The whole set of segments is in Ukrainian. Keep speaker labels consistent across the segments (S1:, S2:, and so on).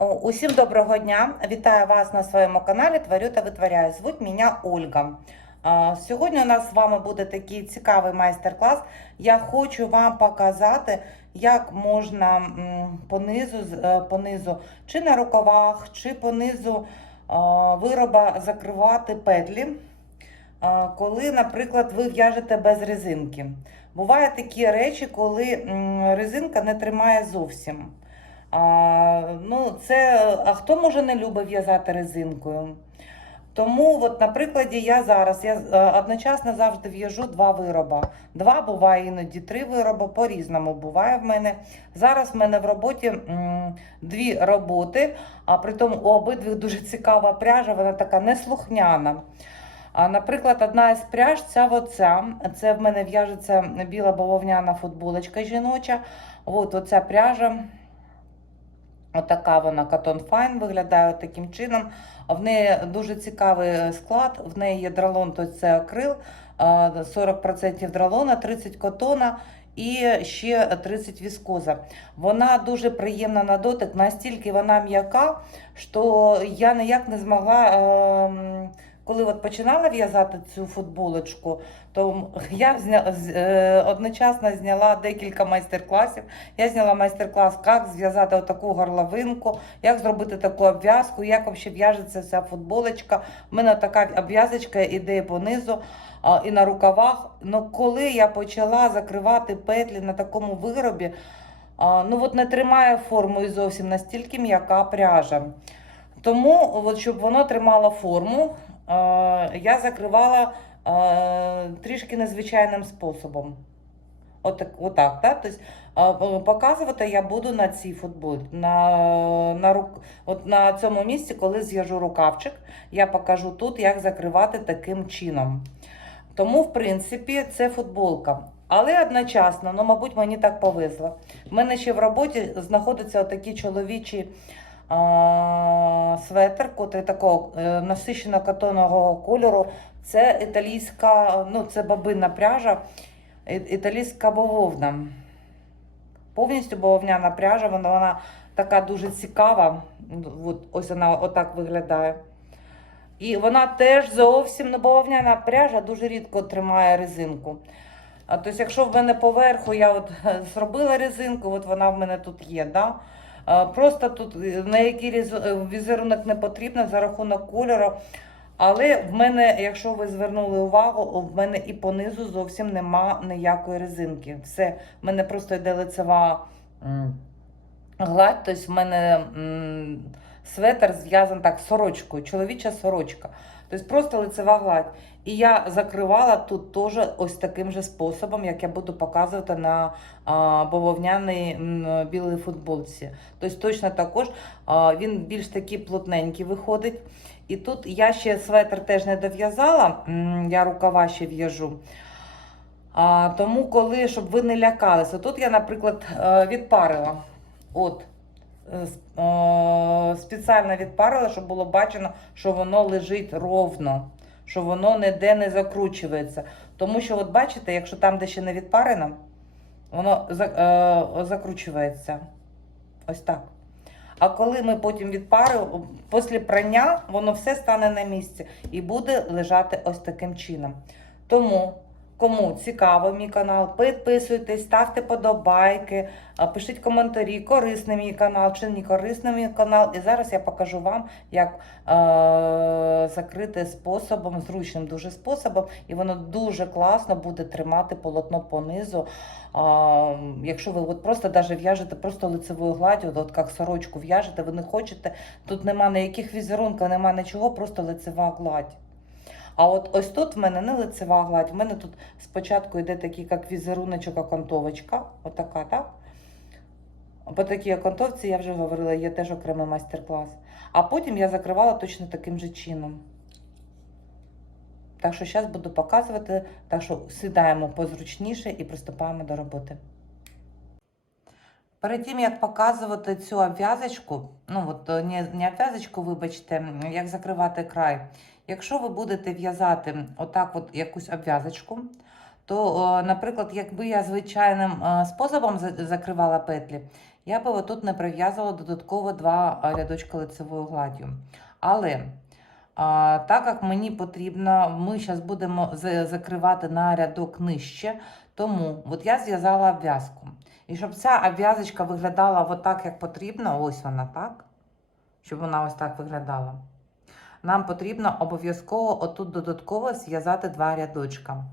S1: Усім доброго дня! Вітаю вас на своєму каналі Творю та витворяю. Звуть мене Ольга. Сьогодні у нас з вами буде такий цікавий майстер-клас. Я хочу вам показати, як можна е, понизу чи на рукавах, чи понизу вироба закривати петлі, коли, наприклад, ви в'яжете без резинки. Бувають такі речі, коли резинка не тримає зовсім. А, ну, це, а хто може не любить в'язати резинкою? Тому, от, на я зараз я е, одночасно завжди в'яжу два вироби. Два, буває іноді три вироби, по-різному буває в мене. Зараз в мене в роботі м, дві роботи, а при тому у обидвих дуже цікава пряжа, вона така неслухняна. А, наприклад, одна із пряж ця оця. Це в мене в'яжеться біла бавовняна футболочка жіноча. От оця пряжа. Отака вона Cotton Fine виглядає таким чином. В неї дуже цікавий склад. В неї є дралон, то це акрил, 40% дралона, 30 котона і ще 30 віскоза. Вона дуже приємна на дотик, настільки вона м'яка, що я ніяк не змогла. Коли от починала в'язати цю футболочку, то я зня... е, одночасно зняла декілька майстер-класів. Я зняла майстер-клас, як зв'язати отаку горловинку, як зробити таку обв'язку, як взагалі в'яжеться ця футболочка. У мене така обв'язочка іде понизу і на рукавах. Ну коли я почала закривати петлі на такому виробі, ну от не тримає форму і зовсім настільки м'яка пряжа. Тому, от, щоб воно тримало форму, я закривала е, трішки незвичайним способом. Отак, отак, да? тобто, е, показувати я буду на цій футболці. На, на, рук, от на цьому місці, коли зв'яжу рукавчик, я покажу тут, як закривати таким чином. Тому, в принципі, це футболка. Але одночасно, ну, мабуть, мені так повезло. В мене ще в роботі знаходяться такі чоловічі светр, котрий такого е, насичено катонового кольору. Це італійська, ну, це бабинна пряжа, італійська бавовна. Повністю бавовняна пряжа, вона, вона така дуже цікава. Ну, От, ось вона отак виглядає. І вона теж зовсім ну, бавовняна пряжа дуже рідко тримає резинку. Тобто, якщо в мене поверху я от е, зробила резинку, от вона в мене тут є. Да? А, Просто тут е, на який е, візерунок не потрібно за рахунок кольору. Але в мене, якщо ви звернули увагу, в мене і понизу зовсім нема ніякої резинки. Все, в мене просто йде лицева гладь, тобто в мене светр зв'язаний так сорочкою, чоловіча сорочка. Тобто просто лицева гладь. І я закривала тут теж ось таким же способом, як я буду показувати на бавовняній білій футболці. Тобто точно також він більш такий плотненький виходить. І тут я ще светр теж не дов'язала, я рукава ще в'яжу. А, тому, коли, щоб ви не лякалися, тут я, наприклад, е, відпарила. От. Е, е, Спеціально відпарила, щоб було бачено, що воно лежить ровно, що воно ніде не закручується. Тому що, от бачите, якщо там, де ще не відпарено, воно е, закручується. Ось так. А коли ми потім відпаримо, після прання воно все стане на місці і буде лежати ось таким чином. Тому, кому цікаво мій канал, підписуйтесь, ставте подобайки, пишіть коментарі, корисний мій канал чи не корисний мій канал. І зараз я покажу вам, як е- закрити способом, зручним дуже способом, і воно дуже класно буде тримати полотно понизу. А, якщо ви от просто даже в'яжете просто лицевою гладдю, от як сорочку в'яжете, ви не хочете, тут нема ніяких візерунків, нема нічого, просто лицева гладь. А от ось тут в мене не лицева гладь, в мене тут спочатку йде такий, як візеруночок, окантовочка, отака, так? По такій окантовці, я вже говорила, є теж окремий майстер-клас. А потім я закривала точно таким же чином. Так що зараз буду показувати, так що сідаємо позручніше і приступаємо до роботи. Перед тим, як показувати цю обв'язочку, ну от е, не, обв'язочку, вибачте, як закривати край. Якщо ви будете в'язати отак от якусь обв'язочку, то, е, наприклад, якби я звичайним е, способом закривала петлі, я би отут не прив'язувала додатково два а, рядочка лицевою гладдю. Але так як мені потрібно, ми зараз будемо закривати на рядок нижче, тому от я зв'язала обв'язку. І щоб ця обв'язочка виглядала отак, як потрібно, ось вона так, щоб вона ось так виглядала. Нам потрібно обов'язково отут додатково зв'язати два рядочка.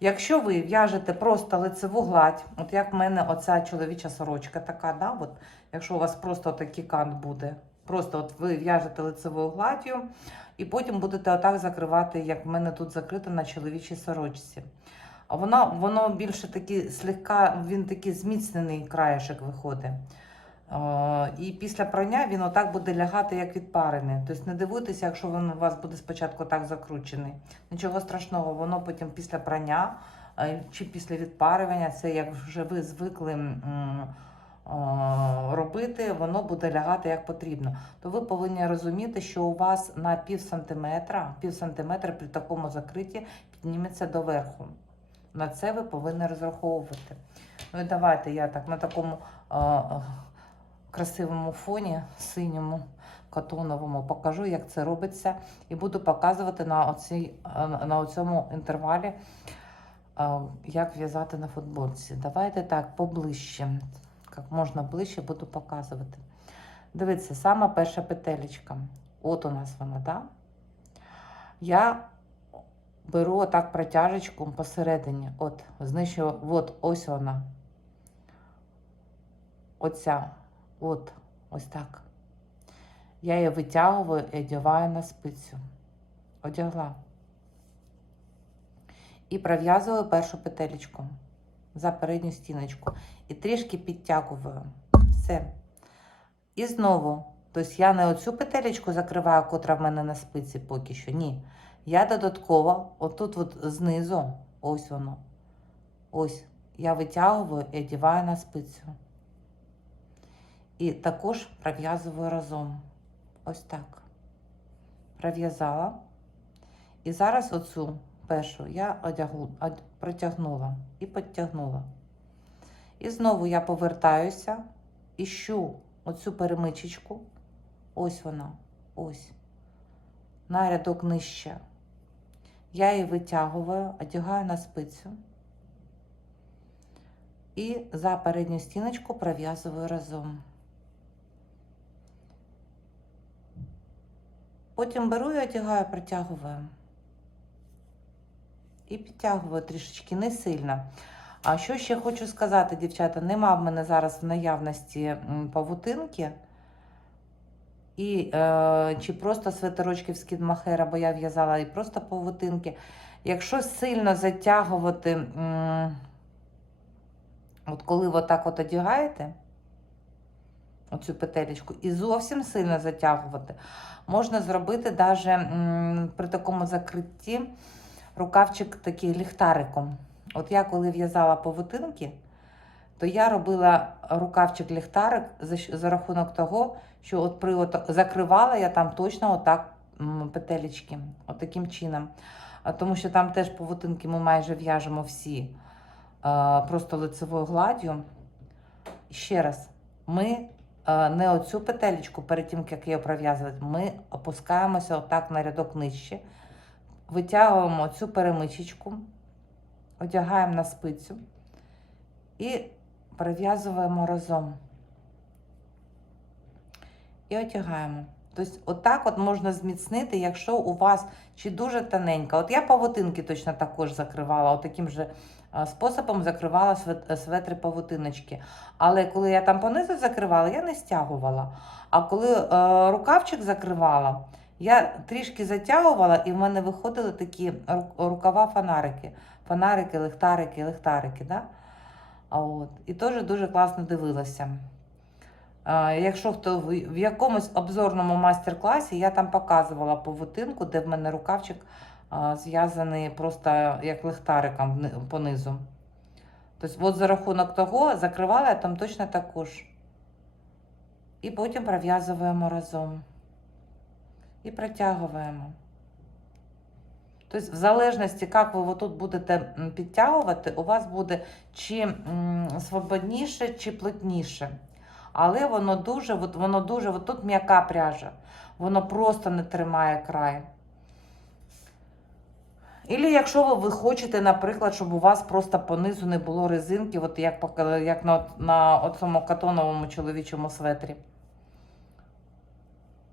S1: Якщо ви в'яжете просто лицеву гладь, от як в мене оця чоловіча сорочка така, да, от, якщо у вас просто такий кант буде, просто от ви в'яжете лицевою гладдю, і потім будете отак закривати, як в мене тут закрито на чоловічій сорочці. А воно, воно більше такий слегка, він такий зміцнений краєшок виходить. І після прання він отак буде лягати, як відпарений. Тобто не дивуйтеся, якщо він у вас буде спочатку так закручений. Нічого страшного, воно потім після прання е, чи після відпарювання, це як вже ви звикли робити, воно буде лягати як потрібно. То ви повинні розуміти, що у вас на пів сантиметра, пів сантиметра при такому закритті підніметься доверху. На це ви повинні розраховувати. Ну і давайте я так на такому красивому фоні, синьому, катоновому, покажу, як це робиться, і буду показувати на, оцій, е, на цьому інтервалі, е, як в'язати на футболці. Давайте так, поближче, як можна ближче буду показувати. Дивіться, сама перша петелечка. От у нас вона, так? Я беру отак протяжечку посередині. От, знищу, от ось вона. Оця. От, ось так. Я її витягую і одягаю на спицю. Одягла. І пров'язую першу петелечку за передню стіночку. І трішки підтягую. Все. І знову. Тобто я не оцю петелечку закриваю, котра в мене на спиці поки що. Ні. Я додатково, отут от знизу, ось воно. Ось. Я витягую і одягаю на спицю. І також пров'язую разом. Ось так. Пров'язала. І зараз оцю першу я одягу, од- протягнула і підтягнула. І знову я повертаюся, іщу оцю перемичечку. Ось вона. Ось. На рядок нижче. Я її витягую, одягаю на спицю. І за передню стіночку пров'язую разом. Потім беру і одягаю, протягую. І підтягую трішечки, не сильно. А що ще хочу сказати, дівчата, нема в мене зараз в наявності павутинки. І, е, чи просто свитерочки в скід махера, бо я в'язала і просто павутинки. Якщо сильно затягувати, м, от коли ви так от одягаєте, оцю петелечку, і зовсім сильно затягувати, можна зробити навіть при такому закритті рукавчик такий ліхтариком. От я коли в'язала павутинки, то я робила рукавчик ліхтарик за, за рахунок того, що от при от, закривала я там точно отак петелечки, от таким чином. Тому що там теж павутинки ми майже в'яжемо всі е, просто лицевою гладдю. Ще раз, ми не оцю петелечку перед тим, як її пров'язувати, ми опускаємося отак на рядок нижче, витягуємо цю перемичечку, одягаємо на спицю і перев'язуємо разом. І одягаємо. Тобто, отак от можна зміцнити, якщо у вас чи дуже тоненька. От я павутинки точно також закривала, от таким же способом закривала свет- светри павутиночки. Але коли я там понизу закривала, я не стягувала. А коли е, рукавчик закривала, я трішки затягувала, і в мене виходили такі рукава фонарики. Фонарики, лихтарики, лихтарики. Да? А от. І теж дуже класно дивилася. Якщо хто в якомусь обзорному майстер-класі, я там показувала павутинку, де в мене рукавчик зв'язаний просто як лихтариком понизу. Тобто, от за рахунок того закривала я там точно також. І потім пров'язуємо разом. І протягуємо. Тобто, в залежності, як ви тут будете підтягувати, у вас буде чи свободніше, чи плотніше. Але воно дуже, от, воно дуже, от тут м'яка пряжа. Воно просто не тримає край. Ілі якщо ви, хочете, наприклад, щоб у вас просто по низу не було резинки, от як, як на, на цьому катоновому чоловічому светрі.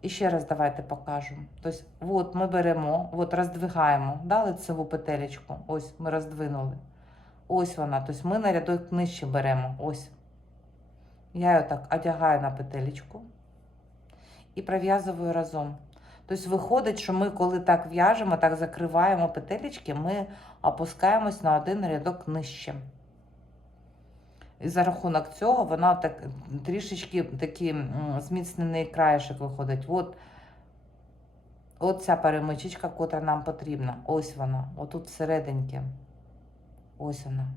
S1: І ще раз давайте покажу. Тобто, от ми беремо, от роздвигаємо, да, лицеву петелечку. Ось ми роздвинули. Ось вона. Тобто ми на рядок нижче беремо. Ось. Я її так одягаю на петелечку і пров'язую разом. Тобто виходить, що ми, коли так в'яжемо, так закриваємо петелечки, ми опускаємось на один рядок нижче. І за рахунок цього вона так трішечки такий зміцнений краєшок виходить. От, от ця перемичечка, котра нам потрібна. Ось вона, отут всерединки. Ось вона.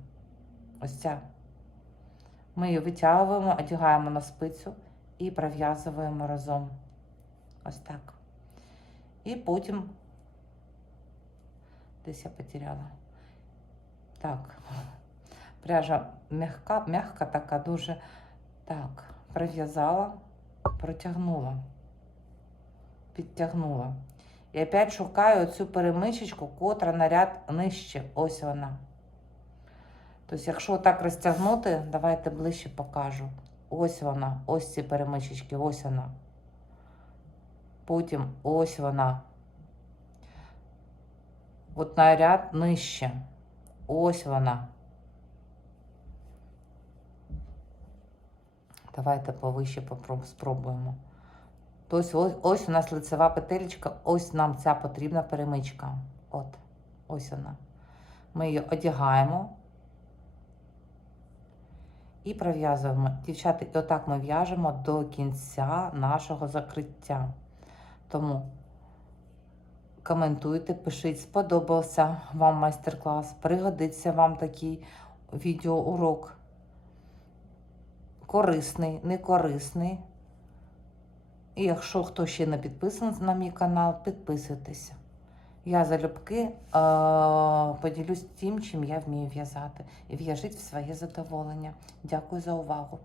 S1: Ось ця. Ми її витягуємо, одягаємо на спицю і пров'язуємо разом. Ось так. І потім. Десь я потеряла. Так. Пряжа м'яка, м'яка така, дуже. Так, прив'язала, протягнула, підтягнула. І опять шукаю цю перемичечку, котра на ряд нижче. Ось вона. Тобто, якщо так розтягнути, давайте ближче покажу. Ось вона, ось ці перемичечки, ось вона. Потім ось вона. От на ряд нижче. Ось вона. Давайте повище спробуємо. Тобто ось, ось у нас лицева петелечка, ось нам ця потрібна перемичка. От, ось вона. Ми її одягаємо і пров'язуємо. Дівчата, і отак ми в'яжемо до кінця нашого закриття. Тому коментуйте, пишіть, сподобався вам майстер-клас, пригодиться вам такий відеоурок. Корисний, не корисний. І якщо хто ще не підписаний на мій канал, підписуйтеся. Я залюбки е- поділюсь тим, чим я вмію в'язати. І в'яжіть в своє задоволення. Дякую за увагу.